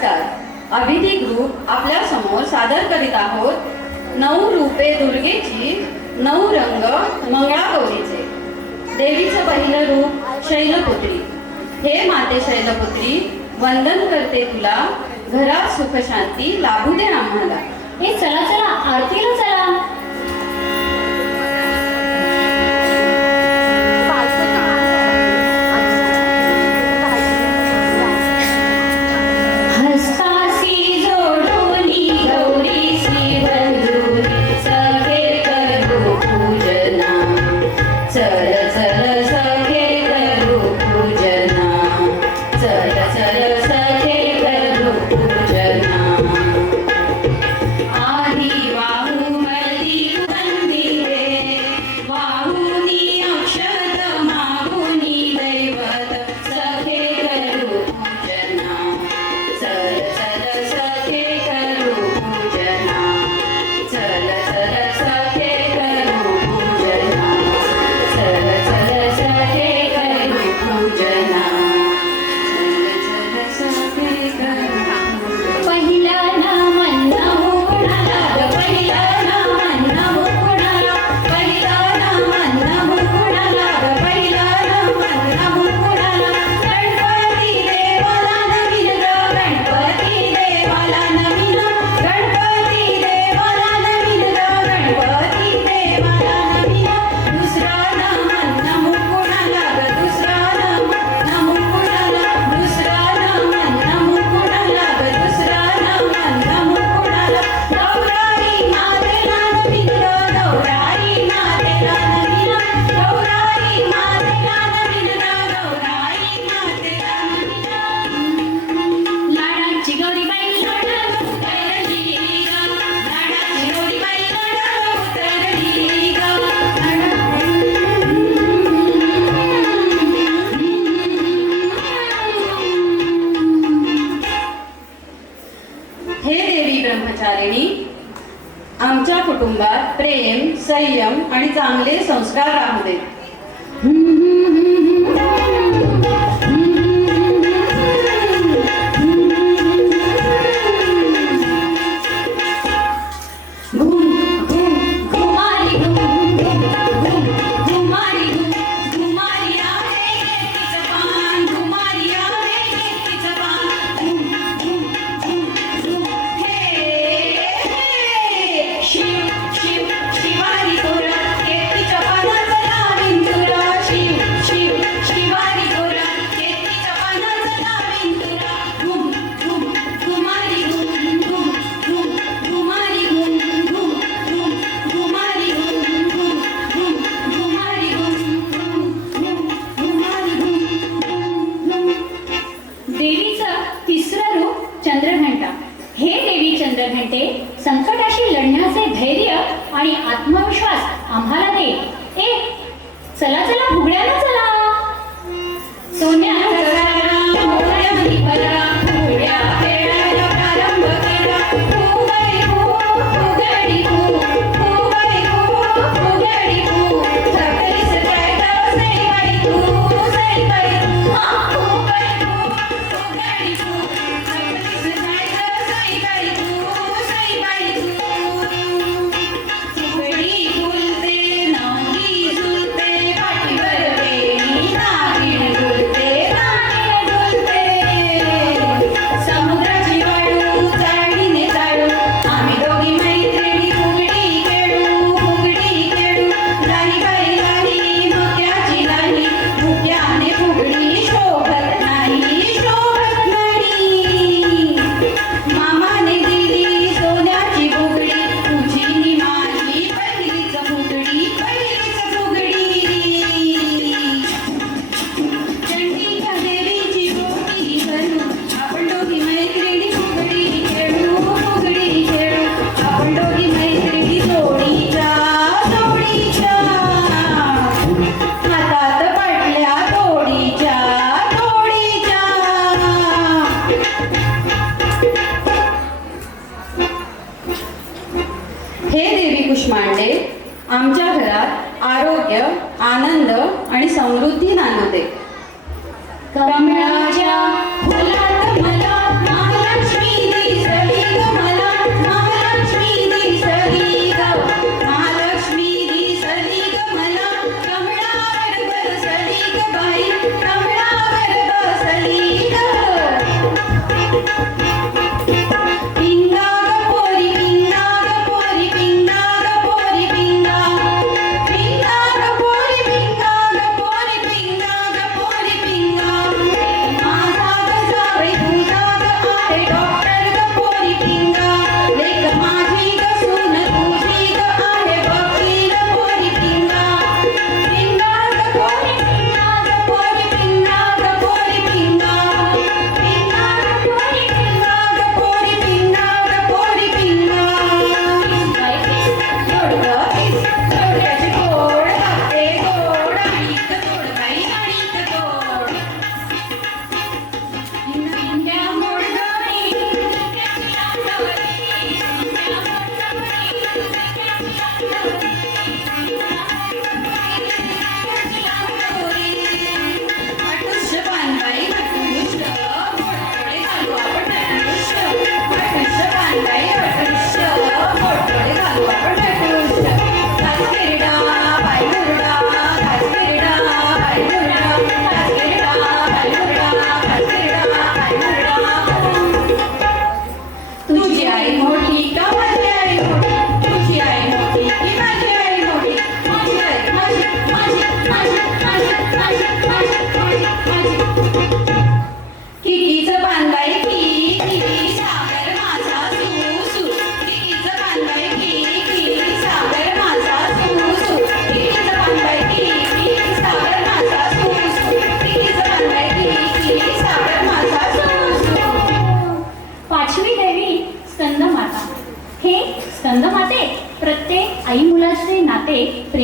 नमस्कार. अभिधी ग्रुप आपल्या समोर सादर करीत आहोत 9 रूपे दुर्गेची 9 रंग मंगळागौरीचे. देवीचं पहिलं रूप शैलपुत्री. हे माते शैलपुत्री, वंदन करते तुला, घरात सुख शांती लाभू दे आम्हाला. हे चला चला आरतीला चला. आमच्या कुटुंबात प्रेम, संयम आणि चांगले संस्कार राहू दे. चंद्रघंटे संकटाशी लढण्याचे धैर्य आणि आत्मविश्वास आम्हाला दे. चला चला फुगड्याला चला. सोन्या आमच्या घरात आरोग्य, आनंद आणि समृद्धी नांदू दे. कमळाच्या फुलात मला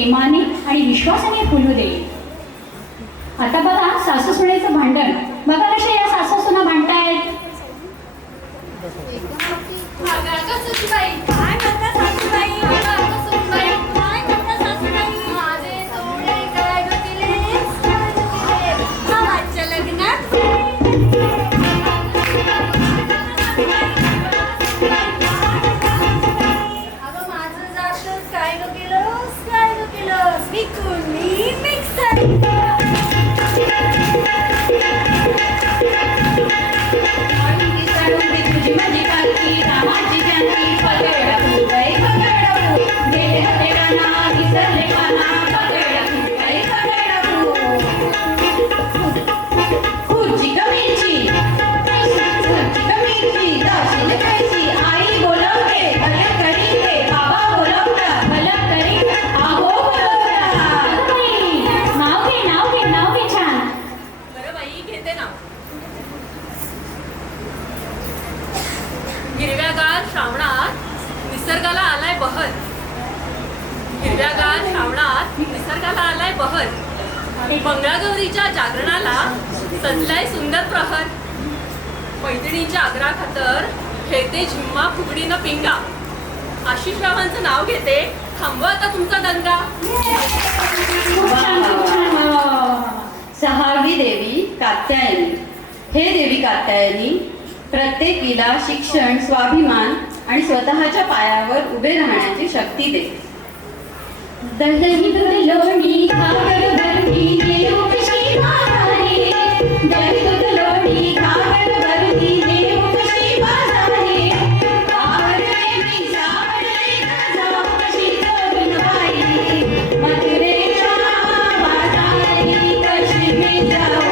प्रेमाने आणि विश्वासाने फुलू दे. आता बघा सासू सुनेचं भांडण. बघा कशा या सासू सुना भांडतायत. काय म्हणता सासूबाई? काय म्हणता सासूबाई? माझे सोने काय ग केलेस? भावाच्या लग्नात अगं माझं जातच काय ग केलंस? काय ग केलंस? विकून मी मिक्सर तुझी माझी कालकी रामाची जानकी पगड फुलबाई पगड फुल गेले होते गाना विसरले गाना पगड फुलबाई पगड फुलची कमीची दाशील खायची आई बोलवते भले करीते बाबा बोलवतात भलं करी. आहो बोलवतात. नाव घे नाव घे नाव घे छान. बरं बाई घेते ना. हिरव्यागार श्रावणात निसर्गाला आलाय बहर. हिरव्यागार श्रावणात निसर्गाला आलाय बहर. मंगळागौरीच्या जागरणाला सजलाय सुंदर प्रहर. मैत्रिणीच्या आग्रा खातर खेळते झिम्मा फुगडीनं पिंगा. आशिष रावांचं नाव घेते थांबवा आता तुमचा दंगा. खूप छान खूप छान. वा, वा, वा, वा. सहावी देवी कात्यायनी. हे देवी कात्यायनी प्रत्येकीला शिक्षण, स्वाभिमान आणि स्वतःच्या पायावर उभे राहण्याची शक्ती देते. दही दूध लोणी खाकर भरणी देऊ कशी बाजारी. दही दूध लोणी खाकर भरणी देऊ कशी बाजारी. आवडले मी सावडले न जाऊ कशी जोडून बाई. मथुरेच्या बाजारी कशी मी जाऊ.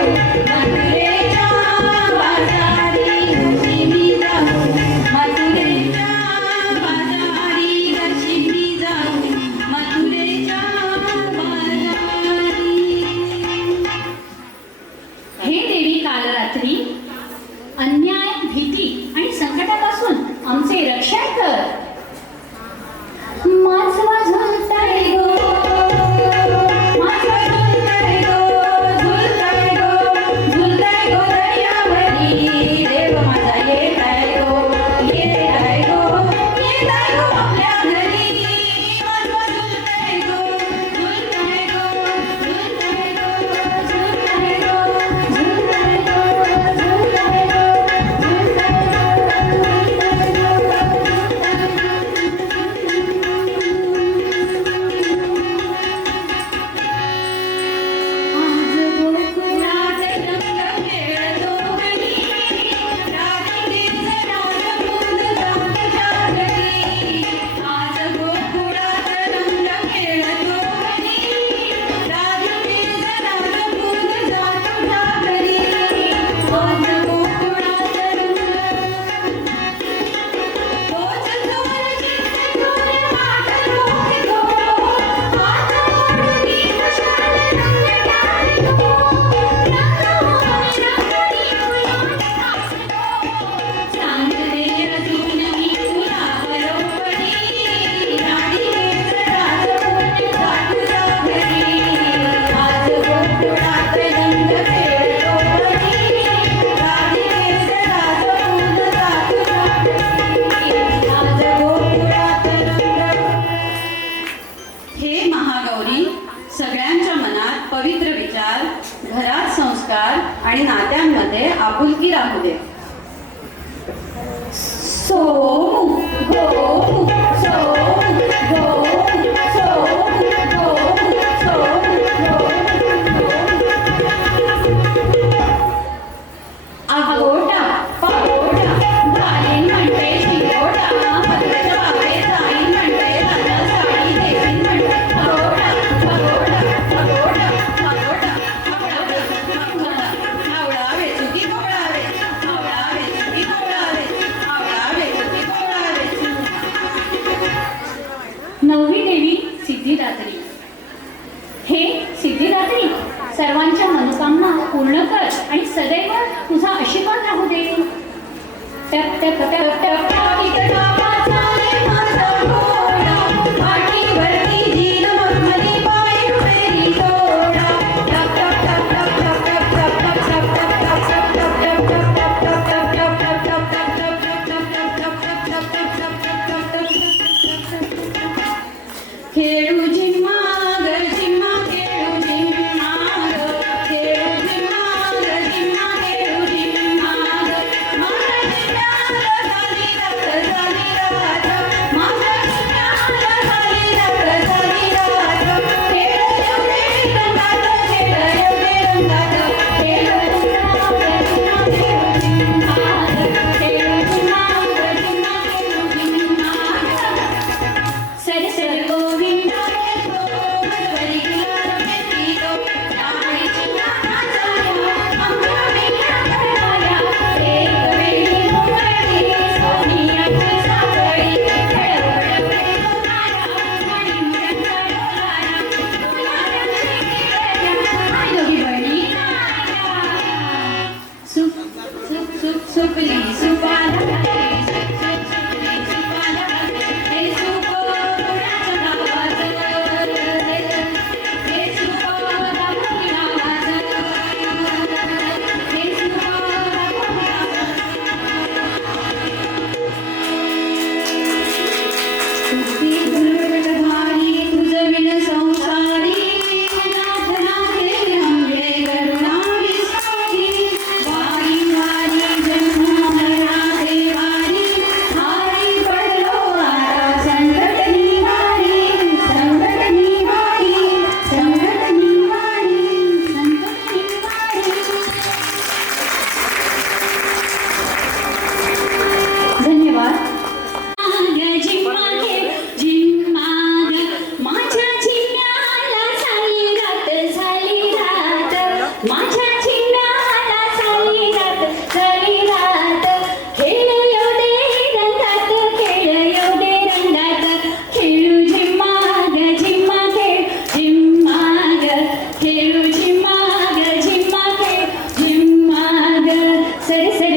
मथुरेच्या बाजारी कशी मी जाऊ. मथुरेच्या बाजारी कशी मी जाऊ. मथुरेच्या बाजारी. हे देवी काल रात्री अन्याय, भीती आणि संकटापासून आमचे रक्षण कर. माझं झुलताय गो, माझं झुलताय गो, झुलताय गो, झुलताय गो दर्यावरी. देव माझा येताय गो, येताय गो, येताय गो आपल्या घरी. माझं झुलताय गो, झुलताय गो, झुलताय गो, झुलताय गो, झुलताय गो, झुलताय गो, आज गोकुळात रंग खेळतो हरी. राधिकेचं राजपूत जात जागरी. आज गोकुळात रंग खेळतो हरी. राधिकेचं राजपूत जात जागरी. आज गोकुळात रंग तोच थोर चित्त थोर हात रोखे गो. हात मोडून खुशाल रंग टाळतो. रंग होय रंगणी फुलांनी साचतो. चांद दे अजून मी तुला बरोबरी. राधिकेचं राजपूत जात जागरी. आज गोकुळात रंग खेळतो हरी. राधिकेचं राजपूत जात जागरी. आज गोकुळात रंग. हे महागौरी सगळ्यांच्या मनात पवित्र विचार, घरात संस्कार आणि नात्यांमध्ये आपुलकी राहू दे. सोमू गोमू सोमू गोमू सोमू गोमू सोमू आगोटा पागोटा घालीन म्हणते शिरोटा. पत्राच्या बागेत जाईन म्हणते राजा साडी देईन म्हणते. आगोटा पागोटा पागोटा पागोटा आवळावे चुकी कोवळावे. आवळावे चुकी कोवळावे. आवळावे चुकी कोवळावे. नववी देवी सिद्धिदात्री. हे सिद्धिदात्री सर्वांच्या मनोकामना पूर्ण कर आणि सदैव तुझा आशीर्वाद राहू दे. टप टप टप टप टाकीत नावाचा ले माझा घोडा. पाठीवरती जीन मखमली सरी सरी